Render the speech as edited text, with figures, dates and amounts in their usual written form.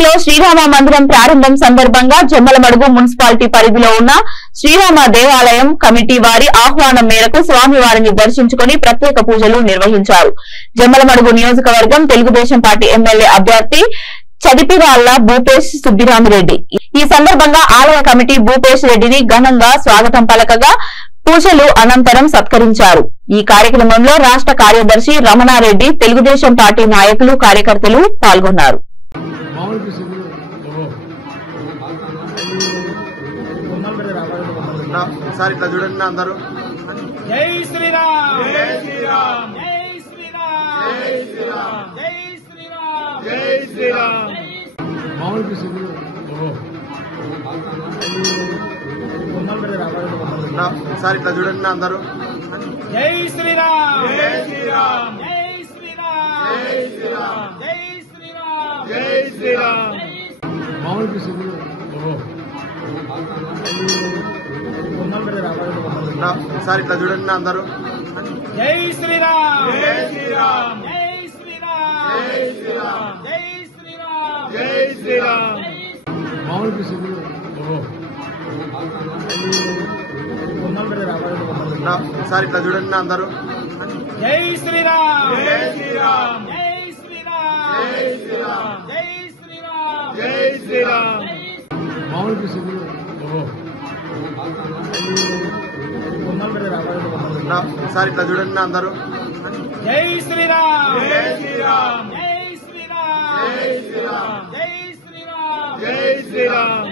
తిరుపతిలో శ్రీరామ మందిరం ప్రారంభం సందర్భంగా జమ్మలమడుగు మున్సిపాలిటీ పరిధిలో ఉన్న శ్రీరామ దేవాలయం కమిటీ వారి ఆహ్వానం మేరకు స్వామివారిని దర్శించుకుని ప్రత్యేక పూజలు నిర్వహించారు. జమ్మలమడుగు నియోజకవర్గం తెలుగుదేశం పార్టీ ఎమ్మెల్యే అభ్యర్థి చదిపిరాళ్ల భూపేష్ సుబ్బిరామిరెడ్డి ఈ సందర్భంగా ఆలయ కమిటీ భూపేష్ రెడ్డిని ఘనంగా స్వాగతం పలకగా పూజలు అనంతరం సత్కరించారు. ఈ కార్యక్రమంలో రాష్ట్ర కార్యదర్శి రమణారెడ్డి, తెలుగుదేశం పార్టీ నాయకులు, కార్యకర్తలు పాల్గొన్నారు. జై శ్రీరామ్, జై శ్రీరామ్, జై శ్రీరామ్, జై శ్రీరామ్, జై శ్రీరామ్. సార్ ఇట్లా చూడండి అందరూ. జై శ్రీరామ్, జై శ్రీరామ్, జై శ్రీరామ్, జై శ్రీరామ్, జై శ్రీరామ్, జై శ్రీరామ్. సార్ ఇట్లా చూడండి అందరూ. జై శ్రీరామ్, జై శ్రీరామ్, జై శ్రీరామ్, జై శ్రీరామ్, జై శ్రీరామ్, జై శ్రీరామ్. సార్ ఇట్లా చూడండి అందరూ. జై శ్రీరామ్, జై శ్రీరామ్, జై శ్రీరామ్, జై శ్రీరామ్, జై శ్రీరామ్, జై శ్రీరామ్. సార్ ఇట్లా చూడండి అందరూ. జై శ్రీరామ్, జై శ్రీరామ్, జై శ్రీరామ్, జై శ్రీరామ్, జై శ్రీరామ్, జై శ్రీరామ్.